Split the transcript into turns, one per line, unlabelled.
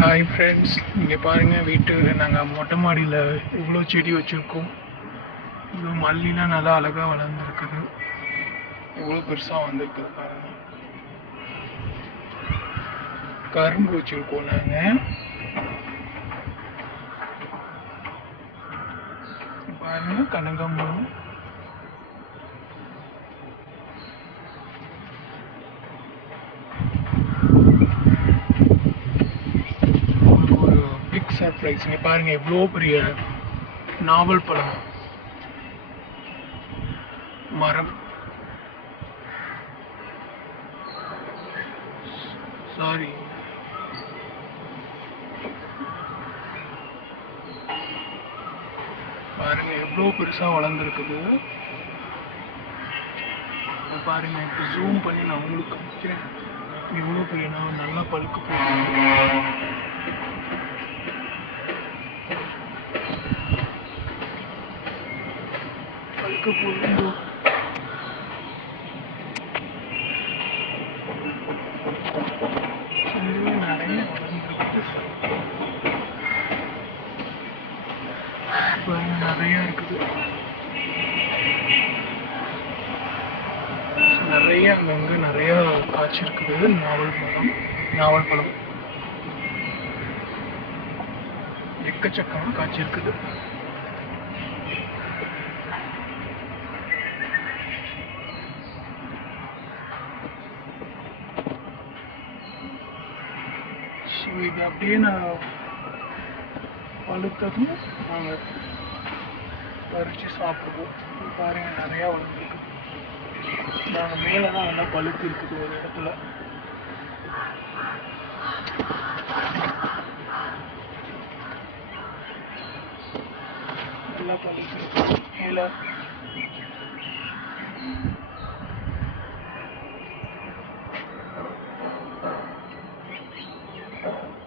Hi friends இங்கே பாருங்கள் வீட்டு நாங்கள் மொட்டை மாடியில் இவ்வளோ செடி வச்சுருக்கோம். இவ்வளோ மல்லிலாம் நல்லா அழகாக வளர்ந்துருக்குது. எவ்வளோ பெருசாக வந்திருக்குது பாருங்கள் கரும்பு வச்சுருக்கோம் நாங்கள் பாருங்கள் கனகாம்பரம் உங்களுக்கு ஒரு ஷேப் சர்ப்ரைஸ் இங்கே பாருங்க எவ்வளோ பெரிய நாவல் பழம் மரம். சாரி பாருங்க எவ்வளோ பெருசாக வளர்ந்துருக்குது. பாருங்க இப்போ ஜூம் பண்ணி நான் உங்களுக்கு காமிக்கிறேன். எவ்வளோ பெரிய நான் நல்லா பழுக்க போகிறேன் பழுக்க போகுது நிறைய நிறைய இருக்குது நிறைய அங்கங்க நிறைய காட்சி இருக்குது நாவல் பழம் நாவல் பழம் எக்கச்சக்கமாக காட்சி இருக்குது. ஸோ இது அப்படியே நான் பழுத்ததும் நாங்கள் பறித்து சாப்பிடுவோம். இது நிறையா வளர்ந்துருக்கு. நாங்கள் மேலே தான் நல்லா பழுத்து இருக்குது ஒரு இடத்துல. நல்லா பழுத்து இருக்கு மேலே Thank you.